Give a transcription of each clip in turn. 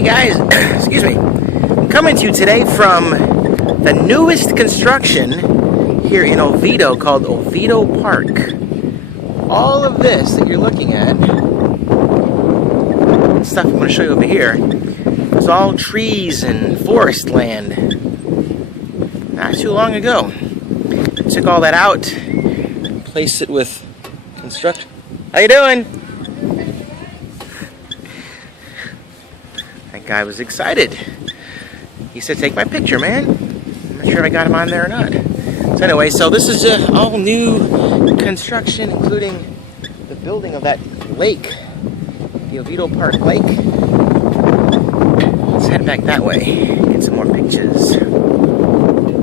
Hey guys, excuse me. I'm coming to you today from the newest construction here in Oviedo called Oviedo Park. All of this that you're looking at, stuff I'm going to show you over here, is all trees and forest land. Not too long ago. Took all that out, replaced it with construction. How you doing? That guy was excited. He said, take my picture, man. I'm not sure if I got him on there or not. So anyway, so this is all new construction, including the building of that lake, the Oviedo Park Lake. Let's head back that way, get some more pictures.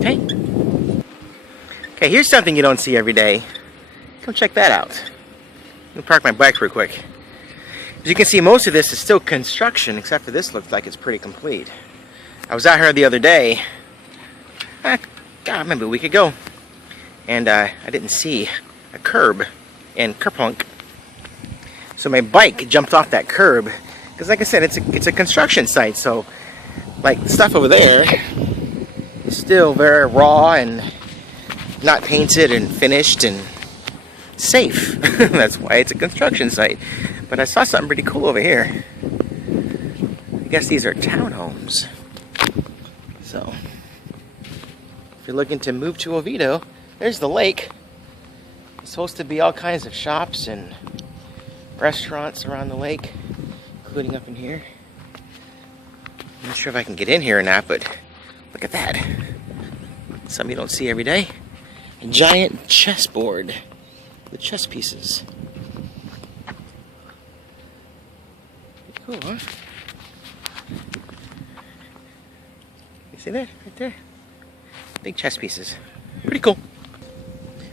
Okay? Okay, here's something you don't see every day. Come check that out. Let me park my bike real quick. As you can see, most of this is still construction, except for this looks like it's pretty complete. I was out here the other day, maybe a week ago, and I didn't see a curb and kerplunk. So my bike jumped off that curb, because like I said, it's a construction site, so like the stuff over there is still very raw and not painted and finished and safe. That's why it's a construction site. But I saw something pretty cool over here. I guess these are townhomes. So, if you're looking to move to Oviedo, there's the lake. It's supposed to be all kinds of shops and restaurants around the lake, including up in here. I'm not sure if I can get in here or not, but look at that. Something you don't see every day. A giant chessboard with chess pieces. Cool, huh? You see that right there? Big chess pieces. Pretty cool.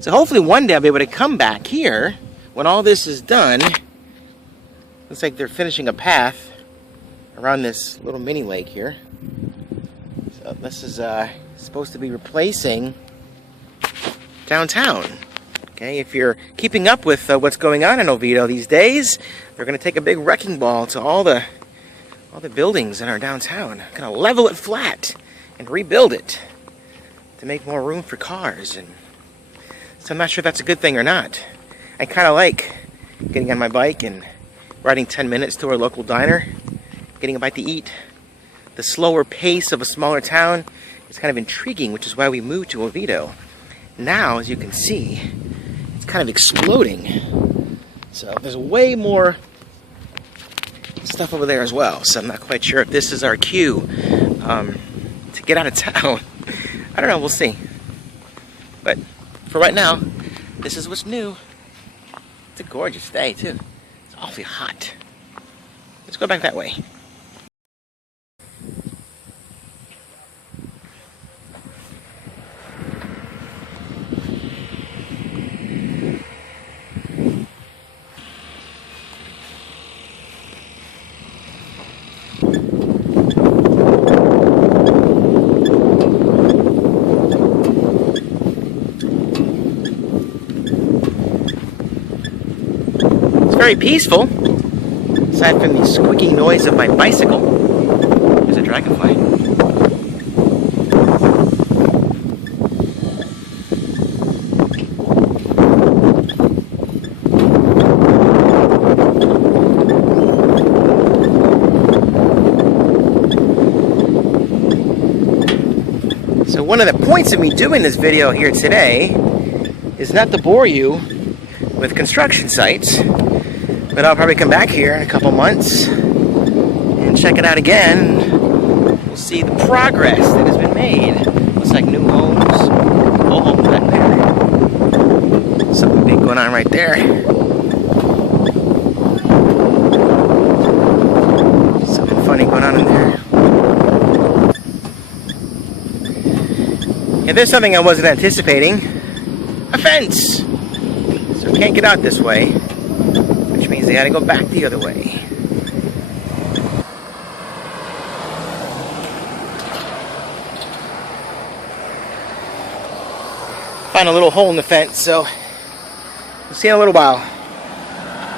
So hopefully one day I'll be able to come back here when all this is done. Looks like they're finishing a path around this little mini lake here. So this is supposed to be replacing downtown. Okay, if you're keeping up with what's going on in Oviedo these days, they're going to take a big wrecking ball to all the buildings in our downtown. Going to level it flat and rebuild it to make more room for cars. And so I'm not sure if that's a good thing or not. I kind of like getting on my bike and riding 10 minutes to our local diner, getting a bite to eat. The slower pace of a smaller town is kind of intriguing, which is why we moved to Oviedo. Now, as you can see, it's kind of exploding. So there's way more stuff over there as well. So I'm not quite sure if this is our cue to get out of town. I don't know, we'll see. But for right now, this is what's new. It's a gorgeous day too. It's awfully hot. Let's go back that way. Very peaceful, aside from the squeaking noise of my bicycle. There's a dragonfly. So one of the points of me doing this video here today is not to bore you with construction sites, but I'll probably come back here in a couple months and check it out again. We'll see the progress that has been made. Looks like new homes, old homes back there. Something big going on right there. Something funny going on in there. Yeah, there's something I wasn't anticipating. A fence! So we can't get out this way, which means they gotta go back the other way. Find a little hole in the fence, so we'll see in a little while.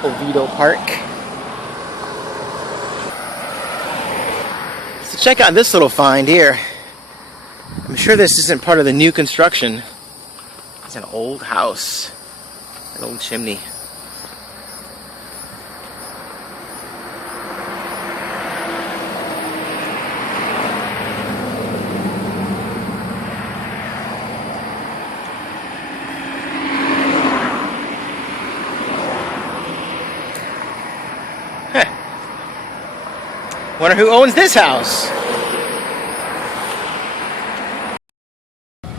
Oviedo Park. Check out this little find here. I'm sure this isn't part of the new construction. It's an old house, an old chimney. Wonder who owns this house?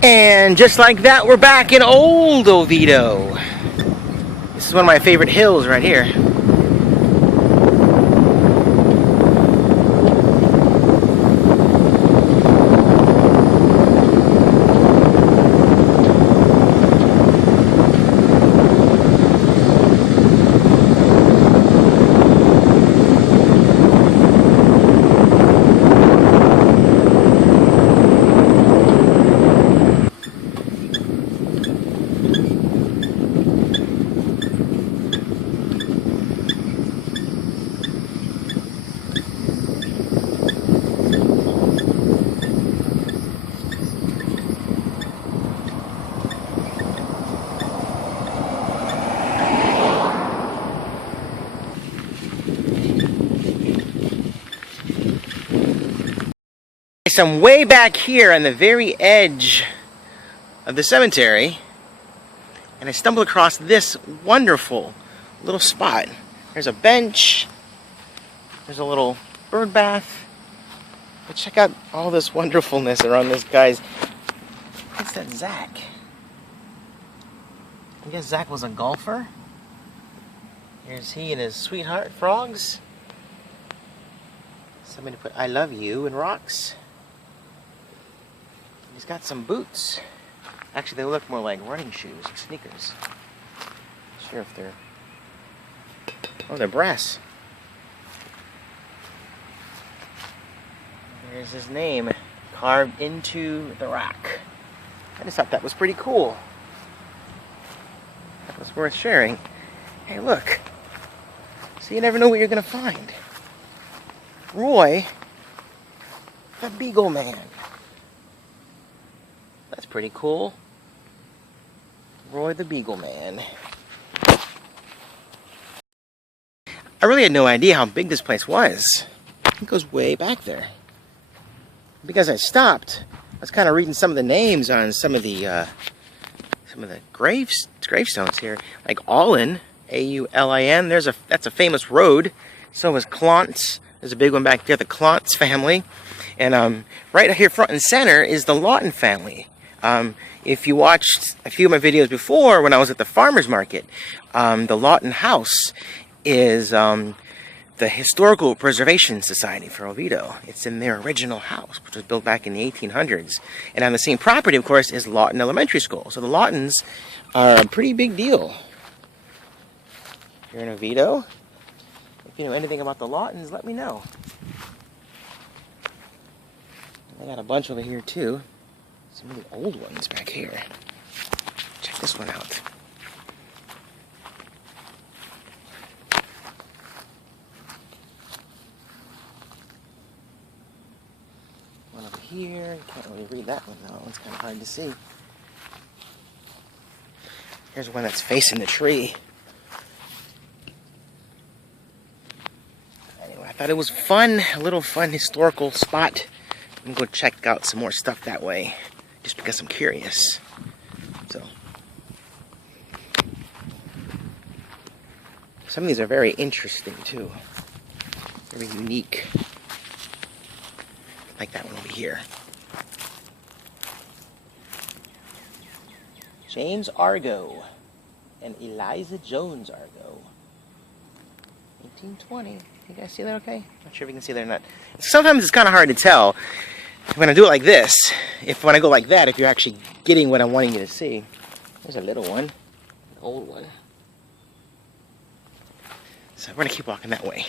And just like that, we're back in old Oviedo. This is one of my favorite hills right here. I'm way back here on the very edge of the cemetery, and I stumbled across this wonderful little spot. There's a bench, there's a little bird bath, but check out all this wonderfulness around this guy's. What's that, Zach? I guess Zach was a golfer. Here's he and his sweetheart frogs. Somebody put "I love you" in rocks. He's got some boots. Actually, they look more like running shoes or sneakers. Not sure if they're... Oh, they're brass. There's his name carved into the rock. I just thought that was pretty cool. That was worth sharing. Hey, look. So you never know what you're going to find. Roy, the Beagle Man. That's pretty cool. Roy the Beagle Man. I really had no idea how big this place was. It goes way back there. Because I stopped, I was kind of reading some of the names on some of the gravestones here. Like Aulin, A-U-L-I-N. That's a famous road. So is Clontz. There's a big one back there, the Clontz family. And right here front and center is the Lawton family. If you watched a few of my videos before when I was at the farmer's market, the Lawton House is the Historical Preservation Society for Oviedo. It's in their original house, which was built back in the 1800s. And on the same property, of course, is Lawton Elementary School. So the Lawtons are a pretty big deal. If you're in Oviedo, if you know anything about the Lawtons, let me know. I got a bunch over here, too. Some of the old ones back here. Check this one out. One over here. You can't really read that one though. That one's kind of hard to see. Here's one that's facing the tree. Anyway, I thought it was fun. A little fun historical spot. I'm going to go check out some more stuff that way. Just because I'm curious. So, some of these are very interesting too. Very unique. Like that one over here. James Argo and Eliza Jones Argo. 1820. You guys see that okay? Not sure if you can see that or not. Sometimes it's kind of hard to tell when I do it like this, when I go like that, if you're actually getting what I'm wanting you to see. There's a little one, an old one. So we're going to keep walking that way.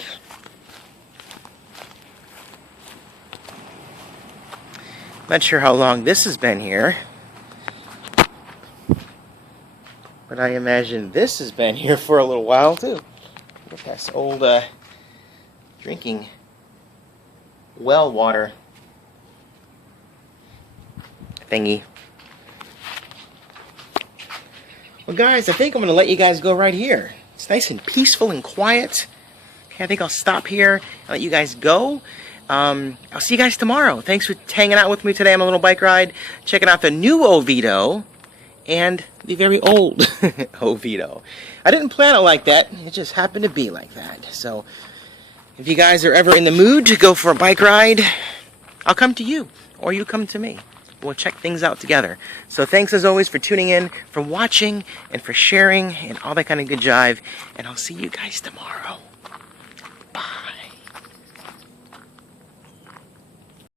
Not sure how long this has been here, but I imagine this has been here for a little while too. Look at this old drinking well water thingy. Well, guys, I think I'm going to let you guys go right here. It's nice and peaceful and quiet. Okay, I think I'll stop here and let you guys go. I'll see you guys tomorrow. Thanks for hanging out with me today on a little bike ride, checking out the new Oviedo and the very old Oviedo. I didn't plan it like that. It just happened to be like that. So if you guys are ever in the mood to go for a bike ride, I'll come to you, or you come to me. We'll check things out together. So thanks as always for tuning in, for watching, and for sharing, and all that kind of good jive. And I'll see you guys tomorrow.